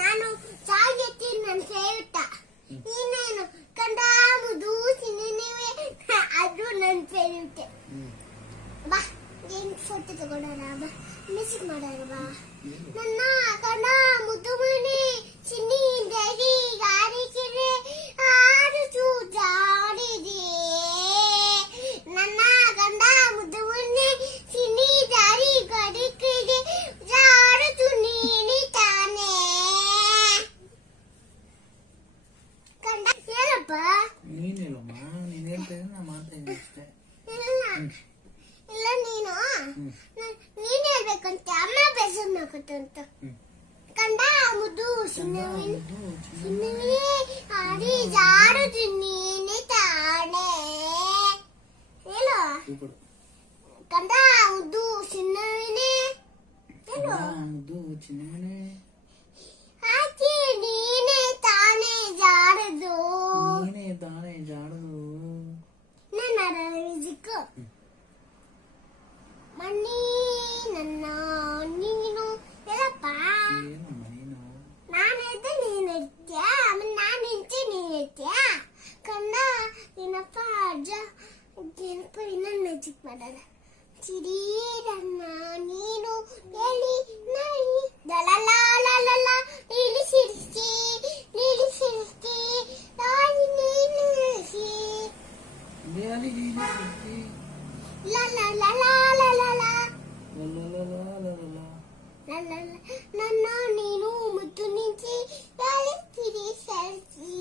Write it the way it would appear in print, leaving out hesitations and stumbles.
ನಾನು ಸಾಗೆತ್ತಿ ನನ್ನ ಫೇವರೇಟ್. ನೀನೇನು ಕಂಡ ಮುದು ಸಿನಿಮೆ ಅದು ನನ್ನ ಫೇವರೇಟ್. ಬಾ ಏನು ಫೋಟೋ ತಗೊಂಡಾರ ಬಾ ಮ್ಯೂಸಿಕ್ ಮಾಡಾರ ಬಾ. ನನ್ನ ಕಂಡ ಮುದ್ದು ಮನೆ ಚಿನ್ನಿ ಡ್ಯಾಡಿ ಗಾಡಿ ಕಿರೆ ಆರು ಜಾಡಿದೆ. ನನ್ನ ಗಂಡ ಮುದ್ದು ಮನೆ ಚಿನ್ನಿ ಡ್ಯಾಡಿ ಗಾಡಿ ಕಿರೆ ಜಾಡು ನೀನಿ ತಾನೆ. ಕಂಡ ಏನಪ್ಪ ನೀನಿಲ್ಲಮ್ಮ, ನೀನು ಹೇಳ್ತೇನೆ ನಾ ಮಾಡ್ತೇನೆ ಅಷ್ಟೇ. ಇಲ್ಲ ನೀನ್ ಹೇಳ್ಬೇಕಂತ ಅಮ್ಮ ಬೇಸರ ಮಾಡ್ಕೊತಂತ. ಕಂಡ ಮುದ್ದು ಸಿನ್ನವಿ ಆಡಿ ಜಾಡು ನೀನೆ ತಾನೆ. ಹೇಳು ಕಂಡ ಮುದ್ದು ಸಿನ್ನವಿನೇ ಹೇಳು. ಮುದ್ದು ಚಿನ್ನವನೇ ಆಚೆ ನೀನೆ ತಾನೆ ಜಾಡದು. ನೀನೇ ತಾನೇ ಜಾಡುದು. ನನ್ನ ಮ್ಯೂಸಿಕ್ ಮಣ್ಣಿ ನನ್ನ ನೀನು ಹೇಳಪ್ಪ. ಏನಮ್ಮ ನೀನು? ನಾನಿದ್ದೆ ನೀನು ಇರ್ತೀಯ, ಆಮೇಲೆ ನಾನು ಇರ್ತಿ ನೀನು ಇರ್ತೀಯ. ಕಣ್ಣ ಏನಪ್ಪ ಅಜ್ಜ ಏನಪ್ಪ ಇನ್ನೊಂದು ಮ್ಯಾಜಿಕ್ ಮಾಡೋಣ. ಸಿರಿರನ್ನ ನೀನು ಹೇಳಿ ನೈ ದಲಲಾಲಲ ನೀಲಿ ಸಿರಿಸಿ ತಾಯಿ ನೀನು ಸಿ ಬೇಲಿ ನೀನು ನನ್ನ ನೀನು ಮುದ್ದು ನಿಂತಿ ಕಿರಿ ಸರಿಸಿ